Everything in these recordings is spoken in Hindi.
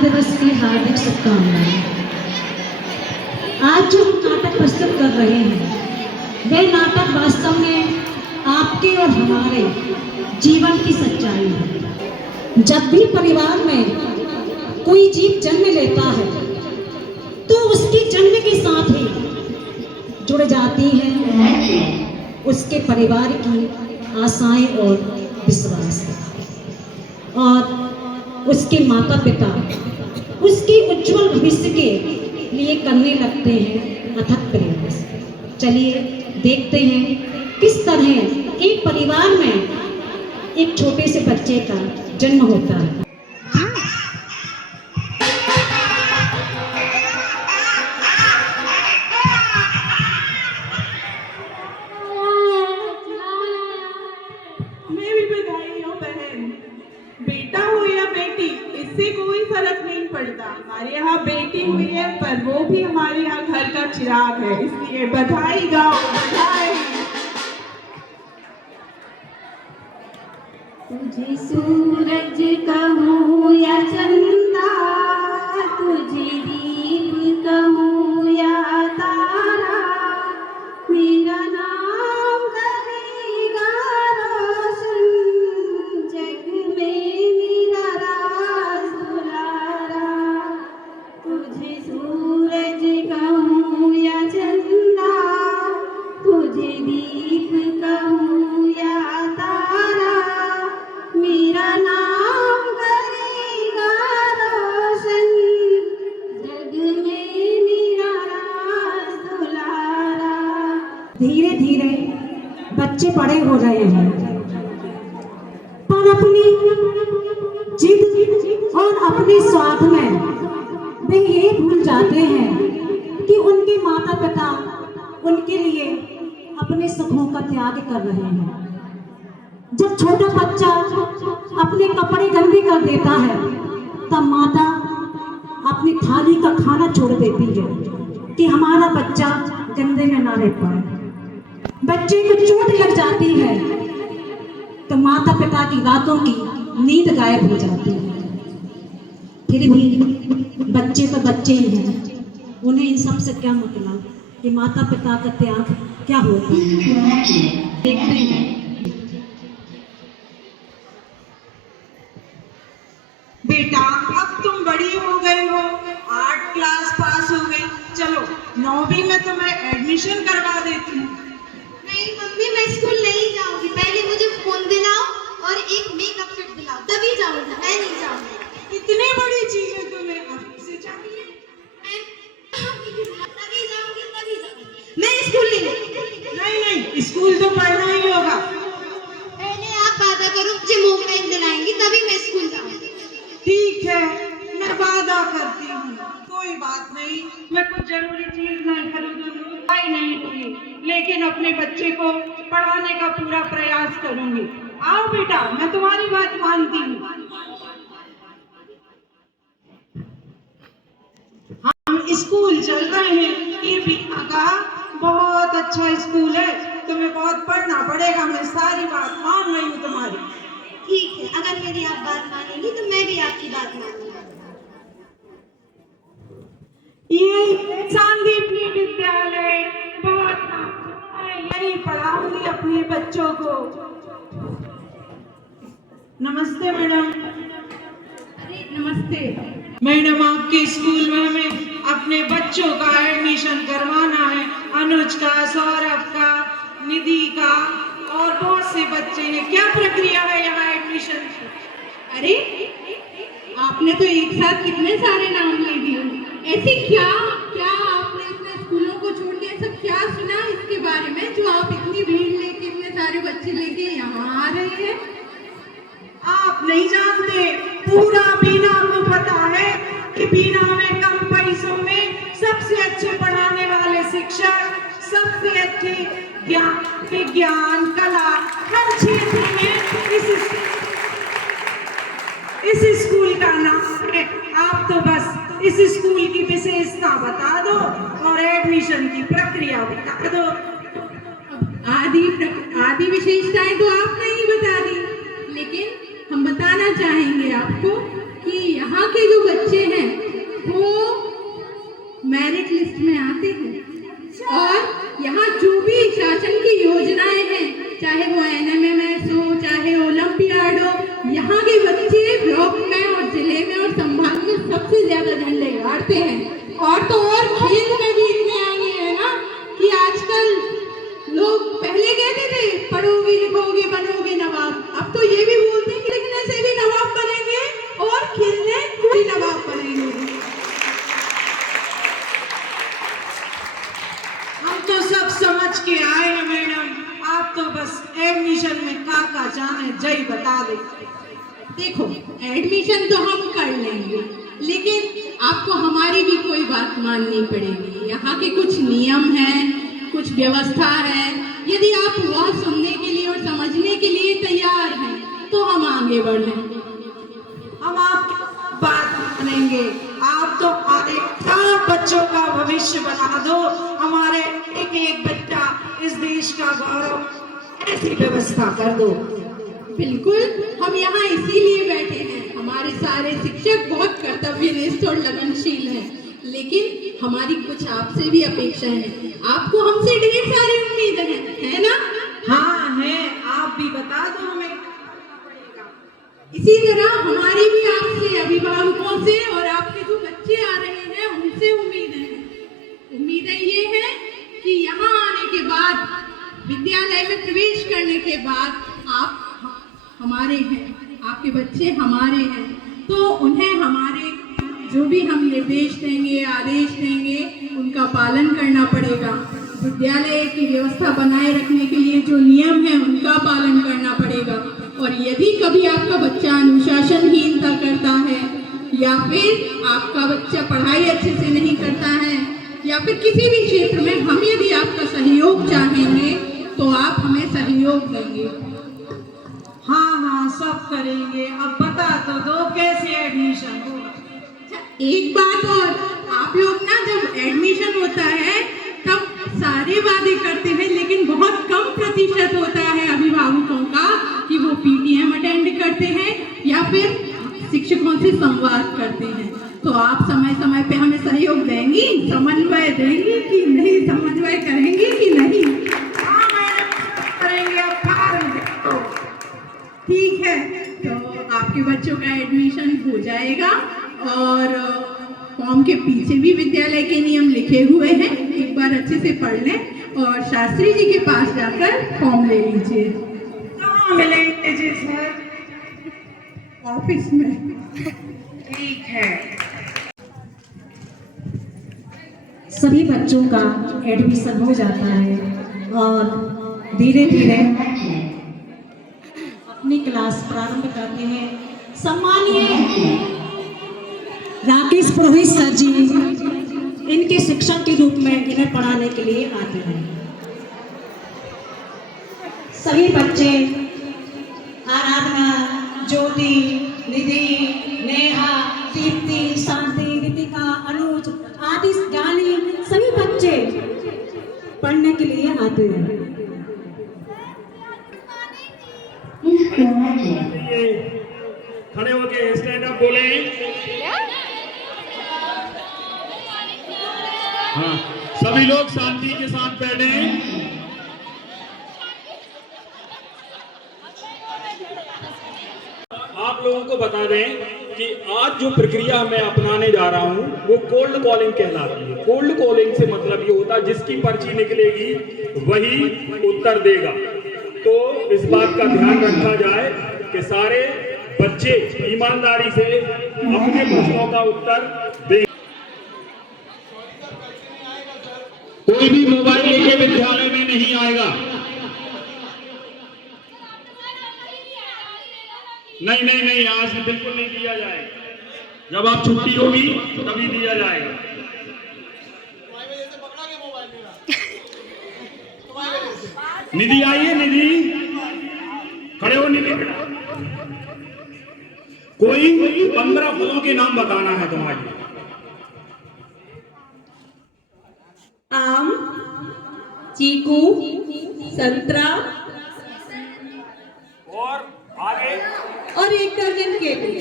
दिवस की हार्दिक शुभकामनाएं। आज जो हम नाटक प्रस्तुत कर रहे हैं वह नाटक वास्तव में आपके और हमारे जीवन की सच्चाई है। जब भी परिवार में कोई जीव जन्म लेता है तो उसकी जन्म के साथ ही जुड़ जाती है उसके परिवार की आशाएं और विश्वास, और उसके माता पिता उसके उज्जवल भविष्य के लिए करने लगते हैं अथक प्रयास। चलिए देखते हैं किस तरह एक परिवार में एक छोटे से बच्चे का जन्म होता है। मैं भी बधाई हो बहन, बेटा हो या बेटी इससे कोई फर्क नहीं पड़ता। हमारे यहाँ बेटी हुई है पर वो भी हमारे यहाँ घर का चिराग है, इसलिए बधाई गाओ बधाई। तुझे सूरज कहूँ या चंदा, तुझे दीप कहूँ या तारा, मेरा नाम करेगा रोशन, जग में मेरा राज दुलारा। तुझे सूरज कहूँ या चंदा, तुझे दीप कहूँ या तारा, मेरा नाम करेगा रोशन, जग में मेरा राज दुलारा। धीरे धीरे बच्चे बड़े हो रहे हैं पर अपनी जिद और अपने स्वार्थ में वे ये भूल जाते हैं कि उनके माता पिता उनके लिए अपने सुखों का त्याग कर रहे हैं। जब छोटा बच्चा अपने कपड़े गंदे कर देता है तब माता अपनी थाली का खाना छोड़ देती है कि हमारा बच्चा गंदे में ना रह पाए। बच्चे को चोट लग जाती है तो माता पिता की बातों की नींद गायब हो जाती है। फिर भी बच्चे तो बच्चे ही हैं, उन्हें इन सब से क्या मतलब कि माता पिता का त्याग क्या होता है। देखते हैं बेटा अब तुम बड़ी हो गई हो, 8 क्लास पास हो गई, चलो 9वीं में तुम्हें एडमिशन करवा देती हूँ। नहीं मम्मी, मैं स्कूल नहीं जाऊंगी। पहले मुझे फोन दिलाओ और एक मेकअप किट दिलाओ, तभी जाऊंगी। मैं नहीं जाऊंगी। इतनी बड़ी चीजें तुम्हें अभी से चाहिए? तभी जाऊंगी, तभी जाऊंगी। मैं स्कूल नहीं नहीं, स्कूल तो पढ़ना ही होगा। पहले आप वादा करो मुझे मोबाइल दिलाएंगी, तभी मैं स्कूल जाऊंगी। ठीक है, मैं वादा करती हूँ। कोई बात नहीं, मैं कुछ जरूरी चीज नहीं खरीदूंगी, दवाई नहीं लूंगी, लेकिन अपने बच्चे को पढ़ाने का पूरा प्रयास करूंगी। आओ बेटा, मैं तुम्हारी बात मानती हूँ। हम स्कूल चल रहे हैं। ये भी का बहुत अच्छा स्कूल है, तुम्हें बहुत पढ़ना पड़ेगा। मैं सारी बात मान रही हूँ तुम्हारी। ठीक है, अगर मेरी आप बात मानेंगी तो मैं भी आपकी बात मानूंगी। ये संदीपनी विद्यालय बहुत नाम है, यही पढ़ाऊंगी अपने बच्चों को। नमस्ते मैडम। अरे नमस्ते। मैडम, आपके स्कूल में हमें अपने बच्चों का एडमिशन करवाना है। अनुज का, सौरभ का, निधि का और बहुत से बच्चे हैं। क्या प्रक्रिया है यहाँ एडमिशन की? अरे आपने तो एक साथ कितने सारे नाम ले दिए। ऐसे क्या क्या आपने इतने स्कूलों को छोड़ दिया? सब क्या सुना इसके बारे में जो आप इतनी भीड़ लेके, इतने सारे बच्चे लेके यहाँ आ रहे हैं? आप नहीं जानते, पूरा बीना को पता है कि बीना में कम पैसों में सबसे अच्छे पढ़ाने वाले शिक्षक, सबसे अच्छे ज्ञान, विज्ञान, कला, हर क्षेत्र में इस स्कूल का नाम है। आप तो बस इस स्कूल की विशेषता बता दो और एडमिशन की प्रक्रिया बता दो। आदि विशेषताएं तो आपने ही बता दी, लेकिन हम बताना चाहेंगे आपको कि यहाँ के जो बच्चे हैं सबसे ज्यादा झंडे गाड़ते हैं। और तो और खेल में भी इतने आगे हैं ना कि आजकल लोग पहले कहते थे पढ़ोगे लिखोगे बनोगे नवाब, अब तो ये भी बोलते हैं कि लिखने से भी नवाब बनेंगे और खेलने भी नवाब बनेंगे। हम तो सब समझ के आए हैं मैडम, आप तो बस एडमिशन में का जाने जय बता दे। देखो एडमिशन तो हम कर लेंगे, लेकिन आपको हमारी भी कोई बात माननी पड़ेगी। यहाँ के कुछ नियम हैं, कुछ व्यवस्था है। यदि आप वह सुनने के लिए और समझने के लिए तैयार हैं तो हम आगे बढ़ें। हम आपकी बात मानेंगे। आप तो हमारे 4 बच्चों का भविष्य बना दो, हमारे एक एक बच्चा इस देश का गौरव, ऐसी व्यवस्था कर दो। बिल्कुल, हम यहाँ इसीलिए बैठे हैं। हमारे सारे शिक्षक बहुत कर्तव्यनिष्ठ और लगनशील हैं, लेकिन हमारी कुछ आपसे भी अपेक्षाएं हैं। आपको हमसे ढेर सारी उम्मीदें हैं, है ना? हाँ है, आप भी बता दो हमें। इसी तरह हमारी भी आपसे, अभिभावकों से और आपके जो बच्चे आ रहे हैं उनसे उम्मीदें हैं। उम्मीदें ये हैं कि यहाँ आने के बाद, विद्यालय में प्रवेश करने के बाद आप हमारे हैं, आपके बच्चे हमारे हैं, तो उन्हें हमारे जो भी हम निर्देश देंगे, आदेश देंगे, उनका पालन करना पड़ेगा। विद्यालय की व्यवस्था बनाए रखने के लिए जो नियम है उनका पालन करना पड़ेगा। और यदि कभी आपका बच्चा अनुशासनहीनता करता है, या फिर आपका बच्चा पढ़ाई अच्छे से नहीं करता है, या फिर किसी भी क्षेत्र में हम यदि आपका सहयोग चाहेंगे तो आप हमें सहयोग देंगे। हाँ सब करेंगे। अब बता तो दो कैसे एडमिशन हो। एक बात और, आप लोग ना जब एडमिशन होता है तब सारे वादे करते हैं, लेकिन बहुत कम प्रतिशत होता है अभिभावकों का कि वो पीटीएम अटेंड करते हैं या फिर शिक्षकों से संवाद करते हैं। तो आप समय समय पे हमें सहयोग देंगी, समन्वय देंगी कि नहीं, समन्वय करेंगी कि नहीं? हाँ मैडम करेंगे। अब फार्म देखो। ठीक है, तो आपके बच्चों का एडमिशन हो जाएगा और फॉर्म के पीछे भी विद्यालय के नियम लिखे हुए हैं, एक बार अच्छे से पढ़ लें और शास्त्री जी के पास जाकर फॉर्म ले लीजिए। कहाँ मिलेंगे जी सर? ऑफिस में। ठीक है। सभी बच्चों का एडमिशन हो जाता है और धीरे धीरे अपनी क्लास प्रारंभ करते हैं। सम्मानीय राकेश पुरोहित सर जी इनके शिक्षक के रूप में इन्हें पढ़ाने के लिए आते हैं। सभी बच्चे आराधना, ज्योति, निधि, नेहा, दीप्ति, शांति, रितिका, अनुज आदि ज्ञानी सभी बच्चे पढ़ने के लिए आते हैं। खड़े होके स्टैंड अप बोले। हाँ, सभी लोग शांति के साथ बैठे। आप लोगों को बता दें कि आज जो प्रक्रिया मैं अपनाने जा रहा हूं वो कोल्ड कॉलिंग कहलाती है। कोल्ड कॉलिंग से मतलब ये होता है जिसकी पर्ची निकलेगी वही उत्तर देगा। तो इस बात का ध्यान रखा जाए कि सारे बच्चे ईमानदारी से अपने प्रश्नों का उत्तर दें। कोई भी मोबाइल लेके विद्यालय में नहीं आएगा। नहीं, आज बिल्कुल नहीं दिया जाएगा। जब आप छुट्टी होगी तभी दिया जाएगा। निधि आइए, निधि खड़े हो। निधि कोई 15 फलों के नाम बताना है तुम्हारे। आम, चीकू, संतरा और आगे और 1 दर्जन केले।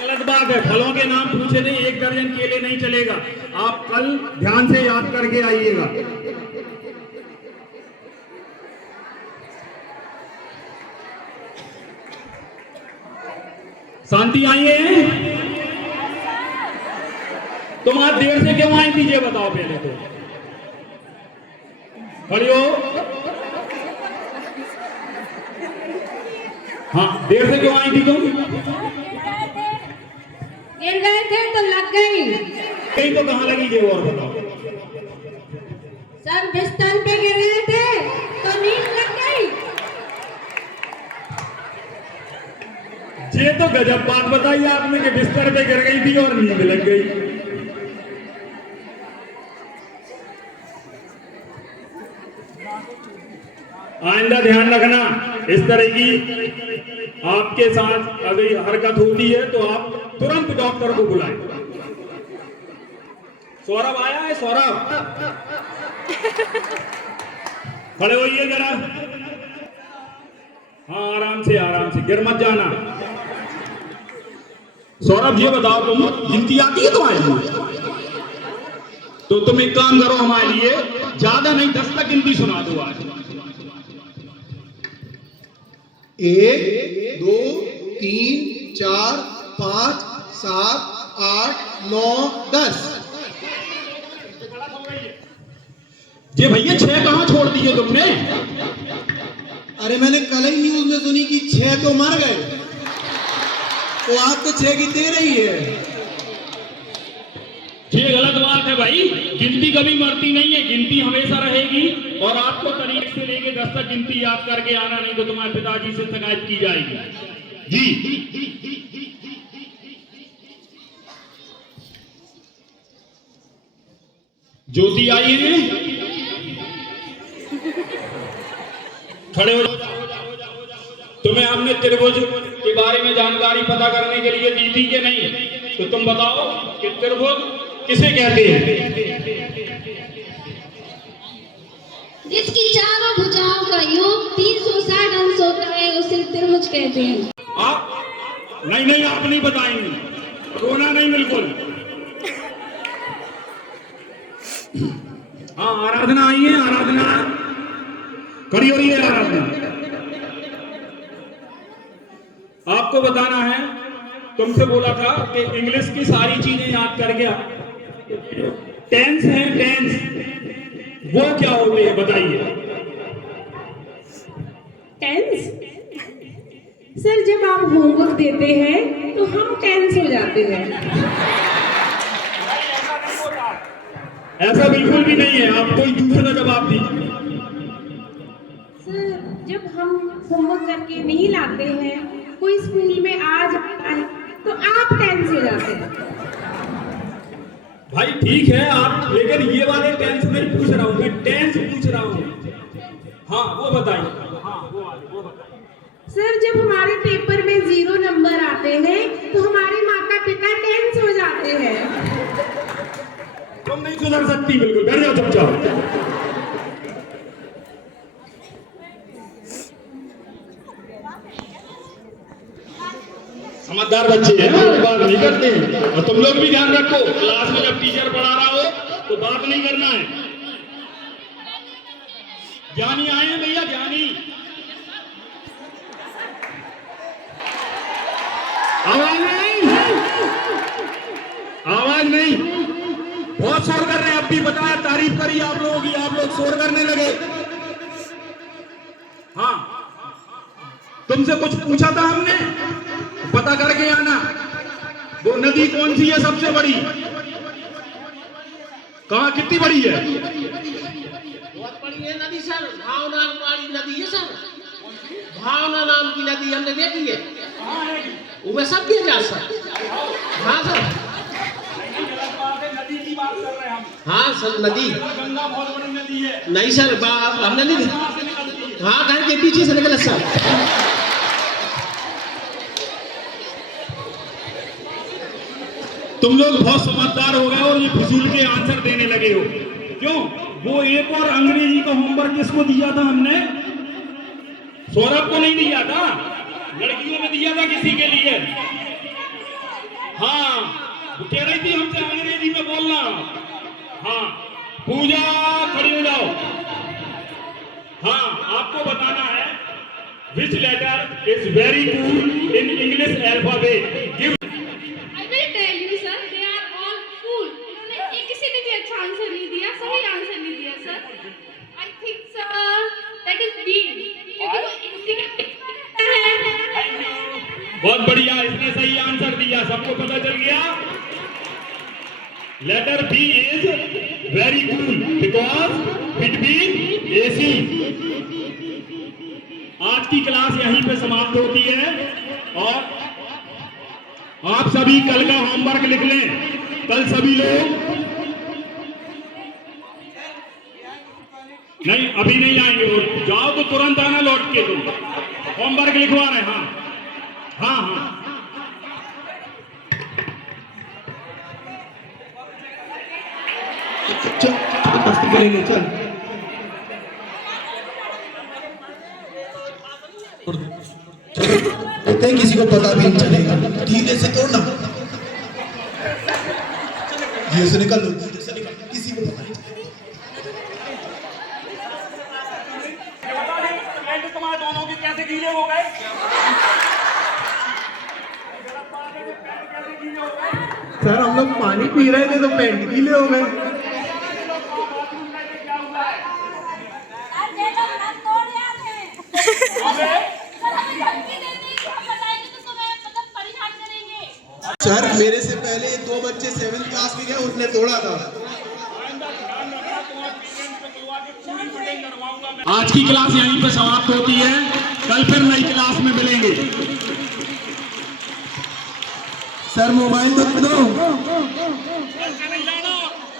गलत बात है, फलों के नाम पूछे नहीं, 1 दर्जन केले नहीं चलेगा। आप कल ध्यान से याद करके आइएगा। शांति आइए। तुम आज देर से क्यों आई थी ये बताओ पहले तो। खड़ी हो। हाँ, देर से क्यों आई थी तुम? गिर गए थे तो लग गई। कहीं तो कहाँ लगी ये और बताओ। सर बिस्तर पे गिर गए थे तो नींद लग गई। ये तो गजब बात बताई आपने कि बिस्तर पे गिर गई थी और नींद लग गई। आइंदा ध्यान रखना, इस तरह की आपके साथ अगर हरकत होती है तो आप तुरंत डॉक्टर को बुलाएं। सौरभ आया है? सौरभ खड़े होइए जरा। हाँ, आराम से गिर मत जाना। सौरभ ये बताओ, तुम गिनती आती है तुम्हारी? तो तुम एक काम करो हमारे लिए, ज्यादा नहीं 10 तक गिनती सुना दो आज। 1 2 3 4 5 7 8 9 10। ये भैया 6 कहां छोड़ दिए तुमने? अरे मैंने कल ही न्यूज में सुनी कि 6 तो मर गए, तो आप तो 6 की दे रही है। ये गलत बात है भाई, गिनती कभी मरती नहीं है, गिनती हमेशा रहेगी। और आपको तरीके से लेके 10 तक गिनती याद करके आना, नहीं तो तुम्हारे पिताजी से शिकायत की जाएगी। जी ज्योति आई है? खड़े हो जाओ। तुम्हें हमने त्रिभुज के बारे में जानकारी पता करने के लिए दी थी कि नहीं? तो तुम बताओ कि त्रिभुज किसे कहते हैं? जिसकी चारों भुजाओं का योग 360 अंश होता है उसे त्रिभुज कहते हैं। आप नहीं आप नहीं बताएंगे, रोना नहीं बिल्कुल। हाँ, आराधना आई है, आराधना खड़ी हो रही है। आराधना आपको बताना है, तुमसे बोला था कि इंग्लिश की सारी चीजें याद कर गया। टेंस है, टेंस वो क्या होते हैं बताइए। टेंस? सर जब आप होमवर्क देते हैं तो हम टेंस हो जाते हैं। ऐसा बिल्कुल भी नहीं है, आप कोई दूसरा जवाब दीजिए। सर जब हम होमवर्क करके नहीं लाते हैं, कोई स्कूल में आ जाता है तो आप टेंस हो जाते हैं। भाई ठीक है आप, लेकिन ये वाले टेंस नहीं पूछ रहा हूं मैं, टेंस पूछ रहा हूं। हाँ वो बताइए। हाँ वो बताइए। सर जब हमारे पेपर में 0 नंबर आते हैं तो हमारे माता पिता टेंस हो जाते हैं। तुम नहीं सुधर सकती बिल्कुल, बैठ जाओ चुपचाप। समझदार बच्चे हैं, बात नहीं करते हैं। और तुम लोग भी ध्यान रखो, क्लास में जब टीचर पढ़ा रहा हो तो बात नहीं करना है। ज्ञानी आए हैं भैया, ज्ञानी। आवाज नहीं, आवाज नहीं। बहुत शोर कर रहे हैं, अब भी बताया, तारीफ करी आप लोगों की, आप लोग शोर करने लगे। हाँ, तुमसे कुछ पूछा था हमने, पता करके आना। वो नदी कौन सी है सबसे बड़ी? कहाँ, कितनी बड़ी है? बहुत बड़ी है नदी सर, भावना वाली नदी है सर। भावना नाम की नदी हमने देखी है, वो सब भी जा सर। हाँ सर, नदी की बात कर रहे हैं हम। हाँ सर नदी। गंगा बहुत बड़ी नदी है। नहीं सर, हमने नहीं देखी। हाँ, घर के पीछे से निकला सर। तुम लोग बहुत समझदार हो गए और ये फिजूल के आंसर देने लगे हो। क्यों? वो एक और अंग्रेजी का होमवर्क किसको दिया था हमने? सौरभ को नहीं दिया था, लड़कियों में दिया था किसी के लिए। हाँ, वो कह रही थी हमसे अंग्रेजी में बोलना। हाँ, पूजा खड़ी हो जाओ। हाँ, आपको बताना है which letter is very cool in English alphabet. Give I will tell you sir, they are all cool. सबको पता चल गया? Letter B is very cool because between AC. आज की क्लास यहीं पे समाप्त होती है और आप सभी कल का होमवर्क लिख लें। कल सभी लोग नहीं, अभी नहीं आएंगे, और जाओ तो तुरंत आना लौट के। तुम होमवर्क लिखवा रहे हैं? हाँ हाँ हाँ। चल मस्ती करेंगे, चल। कहते हैं किसी को पता भी नहीं चलेगा, धीरे से तोड़ना। धीरे से निकल लो, धीरे से निकल, किसी को पता नहीं चलेगा। तुम्हारे दोनों के कैसे गीले हो गए? सर हम लोग पानी पी रहे थे तो पैंट गीले हो गए। सर मेरे से पहले 2 बच्चे 7th क्लास में गए, उसने तोड़ा था। आज की क्लास यहीं पे समाप्त होती है, कल फिर नई क्लास में मिलेंगे। सर मोबाइल तो दो।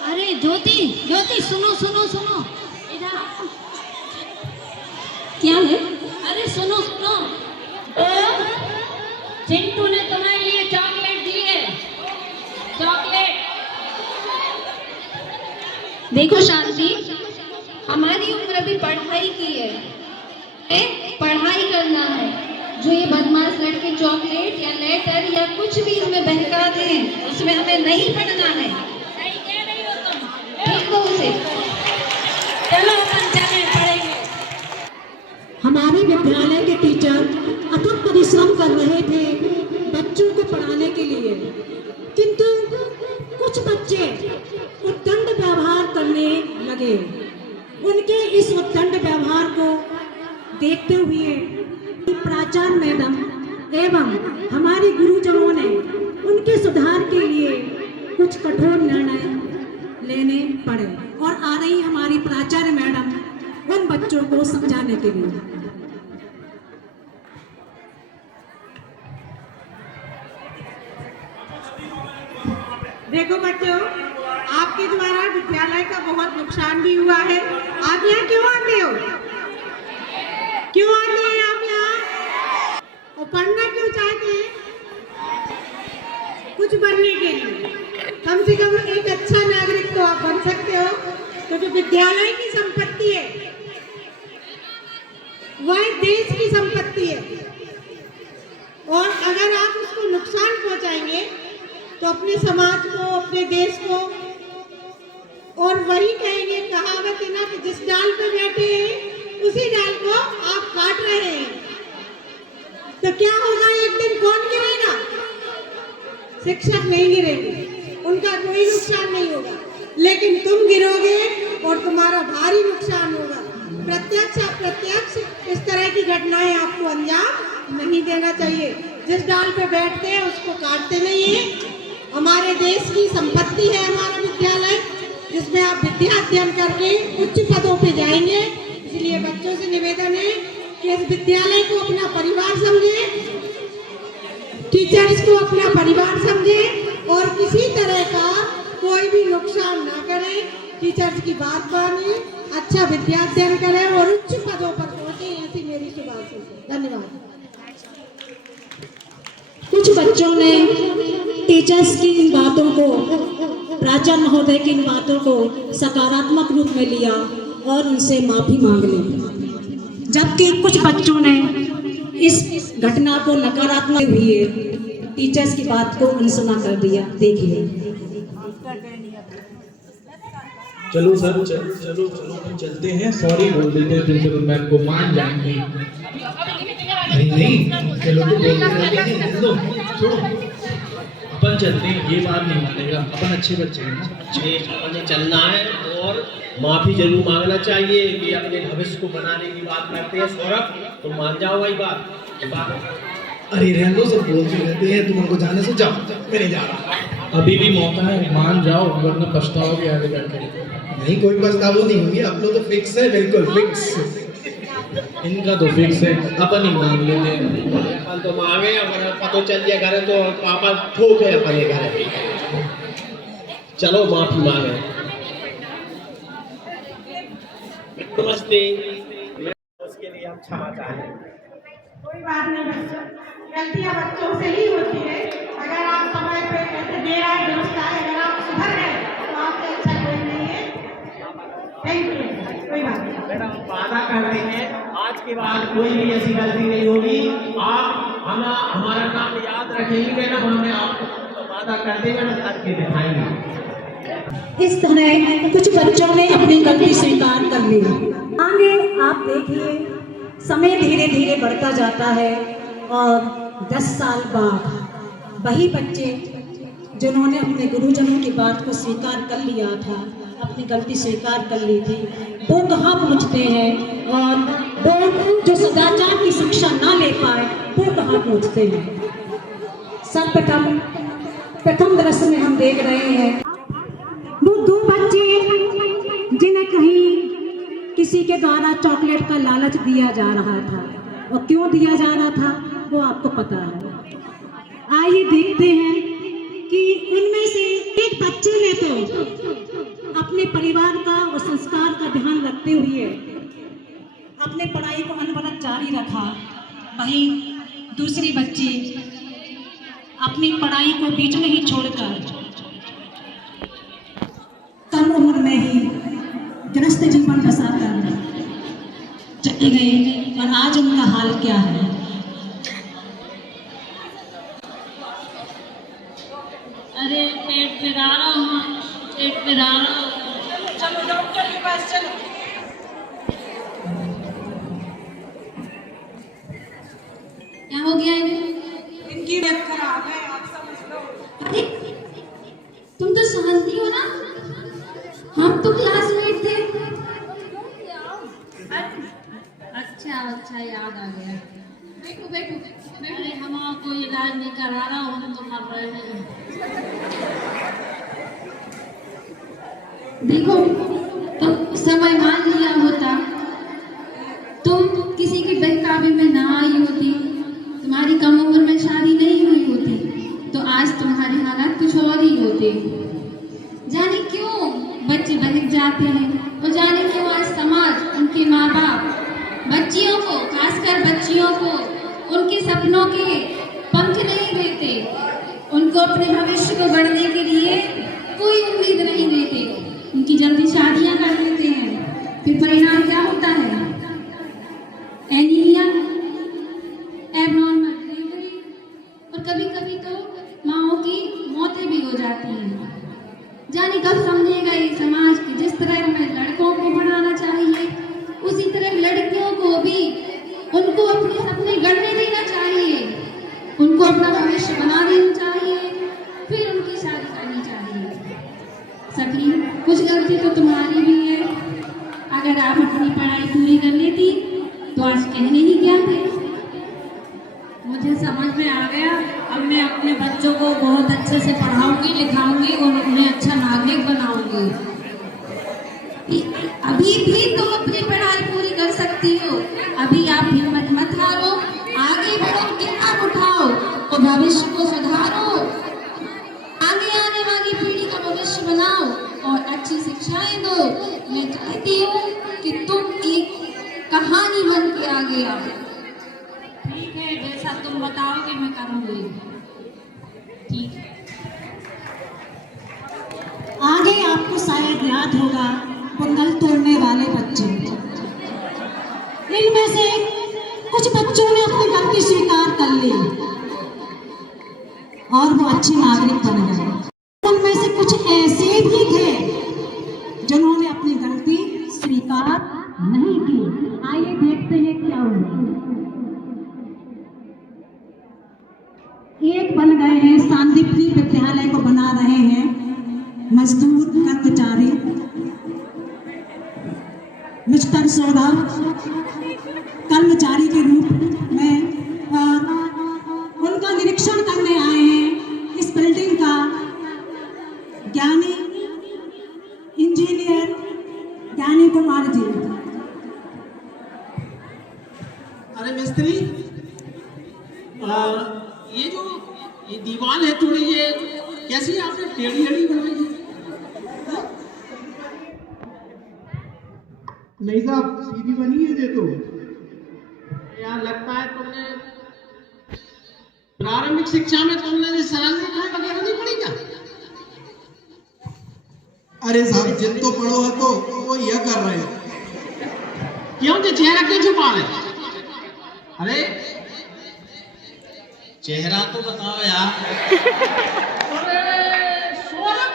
अरे ज्योति ज्योति सुनो सुनो सुनो, इधर क्या है? अरे सुनो सुनो, चिंटू ने तुम्हारे लिए चॉकलेट दी है, चॉकलेट। देखो शांति, हमारी उम्र अभी पढ़ाई की है, पढ़ाई करना है। जो ये बदमाश लड़के चॉकलेट या लेटर या कुछ भी इसमें बहका दें, उसमें हमें नहीं पढ़ना है। सही कह रही हो तुम, ठीक हो उसे। चलो अपन चलें, पढ़ेंगे। हमारे विद्यालय के टीचर अथक परिश्रम कर रहे थे बच्चों को पढ़ाने के लिए, किंतु कुछ बच्चे उद्दंड व्यवहार करने लगे। उनके इस उद्दंड व्यवहार को देखते हुए प्राचार्य मैडम एवं हमारे गुरुजनों ने उनके सुधार के लिए कुछ कठोर निर्णय लेने पड़े, और आ रही हमारी प्राचार्य मैडम उन बच्चों को समझाने के लिए। देखो बच्चों, आपके द्वारा विद्यालय का बहुत नुकसान भी हुआ है। आप यहाँ क्यों आते हो? क्यों आते हैं आप यहाँ? और पढ़ना क्यों चाहते हैं? कुछ बनने के लिए। कम से कम एक अच्छा नागरिक तो आप बन सकते हो, क्योंकि विद्यालय की संपत्ति है, वह देश की संपत्ति है। और अगर आप उसको नुकसान पहुंचाएंगे तो अपने समाज को, अपने देश को, और वही कहेंगे, कहावत है ना कि जिस डाल पे बैठे हैं उसी डाल को आप काट रहे हैं। तो क्या होगा? एक दिन कौन गिरेगा? शिक्षक नहीं गिरेंगे, उनका कोई नुकसान नहीं होगा, लेकिन तुम गिरोगे और तुम्हारा भारी नुकसान होगा। प्रत्यक्ष अप्रत्यक्ष इस तरह की घटनाएं आपको अंजाम नहीं देना चाहिए। जिस डाल पे बैठते हैं उसको काटते नहीं है। हमारे देश की संपत्ति है हमारा विद्यालय, जिसमें आप विद्या अध्ययन करके उच्च पदों पे जाएंगे। इसलिए बच्चों से निवेदन है कि इस विद्यालय को अपना परिवार समझें, टीचर्स को अपना परिवार समझें, और किसी तरह का कोई भी नुकसान ना करें। टीचर्स की बात माने, अच्छा विद्या अध्ययन करें और उच्च पदों पर पहुंचे। ऐसी मेरी सिफारिश है। धन्यवाद। कुछ बच्चों ने टीचर्स की इन बातों को, प्राचार्य महोदय की इन बातों को सकारात्मक रूप में लिया और उनसे माफी मांग ली, जबकि कुछ बच्चों ने इस घटना को नकारात्मक हुए टीचर्स की बात को अनसुना कर दिया। देखिए, चलो सर, चलो हम चलते हैं, सॉरी बोल देते हैं, प्रिंसिपल मैम को मान जाएंगे। नहीं चलो तो बोल देते, छोड़ो, अपन चलते हैं, ये बात नहीं मानेगा, अपन अच्छे बच्चे हैं ना। अच्छे अपन ने चलना है और माफी जरूर मांगना चाहिए कि अपने भविष्य को बनाने की बात करते हैं। सौरभ तुम मान जाओ भाई बात। अरे रहने दो, सब बोलते रहते हैं, तुम उनको जाने से जाओ, मैं नहीं जा रहा। अभी भी मौका है, मान जाओ वरना पछताओगे आगे जाके। नहीं, कोई पछतावा नहीं होगी, अपनों तो फिक्स है, बिल्कुल फिक्स। इनका तो फिक्स है, अपन ही मान लेते हैं। अपन तो मांगे, हमारा पता चल गया घर तो पापा ठोक है अपने घर। चलो माफी मांगे। नमस्ते, उसके लिए हम क्षमा चाहें। कोई बात नहीं बच्चों, गलतियां बच्चों से ही होती है। अगर आप समय पे ऐसे दे रहे हैं व्यवस्था है, अगर आप सुधर गए तो आपसे अच्छा कोई नहीं है। थैंक यू, कोई बात नहीं। मैडम वादा करते हैं आज के बाद कोई भी ऐसी गलती नहीं होगी। आप हमारा नाम याद रखेंगे मैडम, हमने आपको वादा करते हुए करके दिखाएंगे। इस तरह कुछ बच्चों ने अपनी गलती स्वीकार कर ली। आगे आप देखिए, समय धीरे धीरे बढ़ता जाता है और 10 साल बाद वही बच्चे जिन्होंने अपने गुरुजनों की बात को स्वीकार कर लिया था, अपनी गलती स्वीकार कर ली थी, वो कहाँ पहुँचते हैं, और वो जो सदाचार की शिक्षा ना ले पाए वो कहाँ पहुँचते हैं। प्रथम दृश्य में हम देख रहे हैं वो 2 बच्चे जिन्हें कहीं किसी के द्वारा चॉकलेट का लालच दिया जा रहा था, और क्यों दिया जा रहा था वो आपको पता है। आइए देखते हैं कि उनमें से एक बच्चे ने तो अपने परिवार का और संस्कार का ध्यान रखते हुए अपने पढ़ाई को अनवरत जारी रखा, वहीं दूसरी बच्ची अपनी पढ़ाई को बीच में ही छोड़कर कम उम्र में ही गृहस्थ जीवन बसाकर चली गई, और आज उनका हाल क्या है। अरे पेट पिरा रहा हूँ, पेट पिरा रहा हूँ। चलो डॉक्टर के पास चलो। क्या हो गया इन्हें? इनकी तबीयत खराब है, आप समझ लो। अरे तुम तो शांति हो ना, हम तो क्लासमेट थे। अच्छा याद आ गया। बैठो बैठो। अरे हम आपको इलाज नहीं करा रहा हूँ, हम तो मर रहे हैं। देखो तुम समय मान लिया होता, तुम किसी के बहकावे में ना आई होती, तुम्हारी कम उम्र में शादी नहीं हुई होती, तो आज तुम्हारे हालात कुछ और ही होते। जाने क्यों बच्चे बहक जाते हैं, और जाने क्यों आज समाज, उनके माँ बाप बच्चियों को, खासकर बच्चियों को, उनके सपनों के पंख नहीं देते, उनको अपने भविष्य को बढ़ने के लिए कोई उम्मीद नहीं देते, उनकी जल्दी शादियां कर देते हैं। फिर परिणाम क्या होता है? एनीमिया, एबनॉर्मल डिलीवरी, और कभी कभी तो माँओं की मौतें भी हो जाती हैं। जाने कब समझेगा ये समाज कि जिस तरह हमें लड़कों को बढ़ाना चाहिए, उसी तरह लड़कियों को भी उनको अपने सपने गढ़ने देना चाहिए, उनको अपना भविष्य बना देना चाहिए, फिर उनकी शादी करनी चाहिए। सखी, कुछ गलती तो तुम्हारी भी है। अगर आप अपनी पढ़ाई पूरी कर लेती तो आज कहने ही क्या थे। मुझे समझ में आ गया, अब मैं अपने बच्चों को बहुत अच्छे से पढ़ाऊंगी, लिखाऊंगी और उन्हें अच्छा नागरिक बनाऊंगी। अभी भी तो अपनी पढ़ाई पूरी कर सकती हो, अभी आप हिम्मत मत हारो, आगे बढ़ो, किताब उठाओ और भविष्य को सुधारो, आगे आने वाली पीढ़ी का भविष्य बनाओ और अच्छी शिक्षाएं दो। मैं चाहती हूँ कि तुम एक कहानी बन के आगे आओ। ठीक है, जैसा तुम बताओगे मैं करूँगी। ठीक है। आगे आपको शायद याद होगा कुंडल तोड़ने वाले बच्चे। इनमें से कुछ बच्चों ने अपनी गलती स्वीकार कर ली और वो अच्छे नागरिक बन गए। उनमें से कुछ ऐसे भी थे जिन्होंने अपनी गलती स्वीकार नहीं की। आइए देखते हैं क्या हुआ। एक बन गए हैं, शांतिप्रिय विद्यालय को बना रहे हैं मजदूर कर्मचारी मिस्टर सौदा कर्मचारी के रूप में, और ज्ञानी इंजीनियर ज्ञानी कुमार जी। अरे मिस्त्री, ये दीवार है थोड़ी, ये कैसी आपने टेढ़ी टेढ़ी बनाई है? नहीं साहब, सीधी बनी है ये तो। यार लगता है तुमने प्रारंभिक शिक्षा में तुमने सरल वगैरह नहीं पढ़ी क्या? अरे साहब, जिन तो पढ़ो है तो वो यह कर रहे हैं। क्योंकि चेहरा क्यों छुपा रहे? अरे चेहरा तो बताओ यार। अरे सौरभ,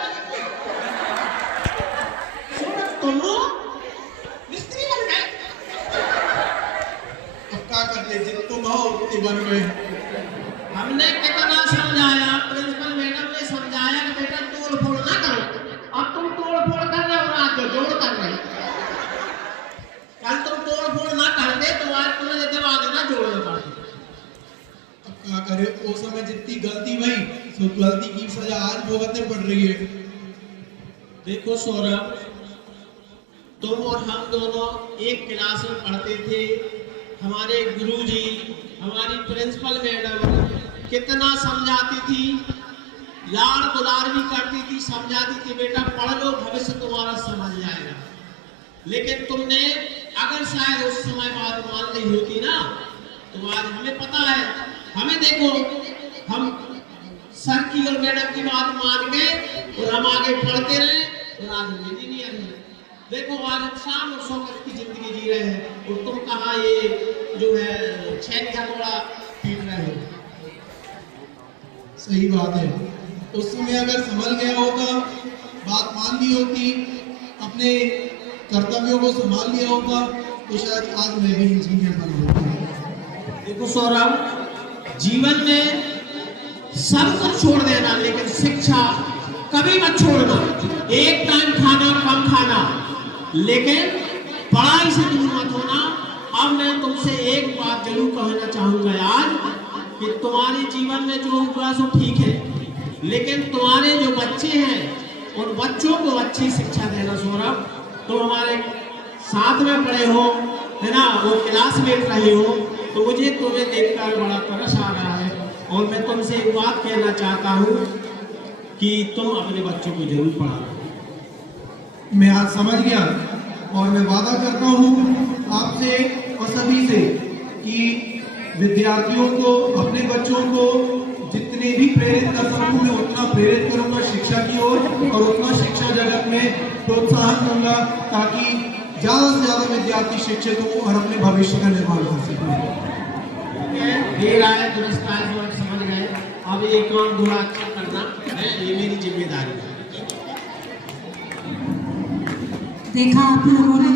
तुम मिस्त्री बन गए। अब क्या कर ले, जिन तुम हो उतनी बन गए। हमने कितना समझाया, प्रिंसिपल मैडम ने समझाया कि बेटा तोड़ फोड़ ना करो। अब तुम तोड़ फोड़ कर रहे हो, आज जो जोड़ कर रहे हो। कल तुम तोड़ फोड़ ना करते तो आज तुम्हें दबा देना जोड़ना पड़ता। अब क्या करे, उस समय जितनी गलती हुई तो गलती की सजा आज भुगतने पड़ रही है। देखो सौरभ, तुम और हम दोनों एक क्लास में पढ़ते थे। हमारे गुरुजी, हमारी प्रिंसिपल मैडम कितना समझाती थी, लाड़ दुलार भी करती थी, समझाती थी बेटा पढ़ लो, भविष्य तुम्हारा समझ जाएगा। लेकिन तुमने अगर शायद उस समय बात मान ली होती ना, तो आज हमें पता है, हमें देखो, हम सर की और मैडम की बात मान गए और हम आगे पढ़ते रहे और आज हम इंजीनियर हैं। देखो आज हम शाम और शौकत की जिंदगी जी रहे हैं और तुम कहाँ ये जो है छह हथौड़ा पीट रहे हो। सही बात है, उस समय अगर संभल गया होता, बात मान ली होती, अपने कर्तव्यों को संभाल लिया होता, तो शायद आज मैं भी इंजीनियर बना होता। देखो सौरभ, जीवन में सब कुछ छोड़ देना, लेकिन शिक्षा कभी मत छोड़ना। एक टाइम खाना कम खाना, लेकिन पढ़ाई से दूर मत होना। अब मैं तुमसे एक बात जरूर कहना चाहूंगा आज, कि तुम्हारे जीवन में जो हुआ सो ठीक है, लेकिन तुम्हारे जो बच्चे हैं उन बच्चों को अच्छी शिक्षा देना। सौरभ, तुम हमारे साथ में पढ़े हो, है ना, वो क्लासमेट रहे हो, तो मुझे तुम्हें देखकर बड़ा तरस आ रहा है। और मैं तुमसे एक बात कहना चाहता हूँ कि तुम अपने बच्चों को जरूर पढ़ाओ। मैं आज समझ गया और मैं वादा करता हूँ आपसे और सभी से कि विद्यार्थियों को, अपने बच्चों को जितने भी प्रेरित कर सकूँ मैं उतना प्रेरित करूँगा शिक्षा की ओर, और उतना शिक्षा जगत में प्रोत्साहन दूंगा, ताकि ज़्यादा से ज़्यादा विद्यार्थी शिक्षित हों और अपने भविष्य का निर्माण कर सकें। देर आए दुरुस्त आए, जो आप समझ गए। अब ये काम थोड़ा अच्छा करना है, ये मेरी जिम्मेदारी है। देखा आप लोगों ने,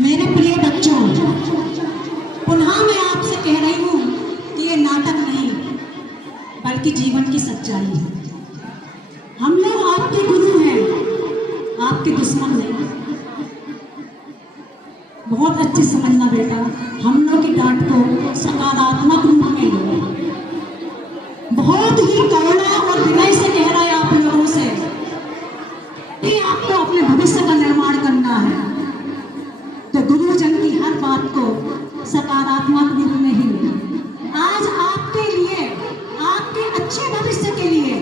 मेरे प्रिय बच्चों, पुनः मैं आपसे कह रही हूँ कि ये नाटक नहीं बल्कि जीवन की सच्चाई है। हम लोग आपके गुरु हैं, आपके दुश्मन नहीं। बहुत अच्छे समझना बेटा, हम लोग की डांट को सकारात्मक रूप में लो। बहुत ही करुणा और विनय से कह रहा है आप लोगों से कि आपको अपने भविष्य का निर्माण करना है, तो गुरुजन की हर बात को सकारात्मक रूप में ही लो। आज आपके लिए, आपके अच्छे भविष्य के लिए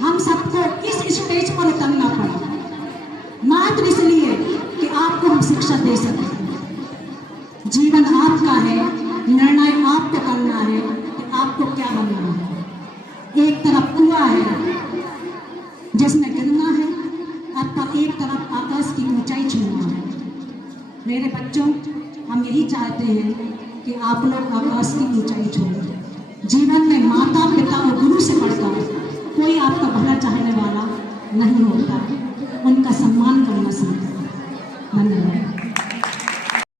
हम सबको इस स्टेज पर उतरना पड़ा, मात्र इसलिए कि आपको हम शिक्षा दे सकें। जीवन आपका है, निर्णय आपको करना है कि आपको क्या बनना है। एक तरफ कुआं है जिसमें गिरना है, आपका एक तरफ आकाश की ऊंचाई छूना है। मेरे बच्चों, हम यही चाहते हैं कि आप लोग आकाश की ऊंचाई छूएं। जीवन में माता पिता और गुरु से बढ़कर कोई आपका भला चाहने वाला नहीं होता, उनका सम्मान करना सीखें। धन्यवाद।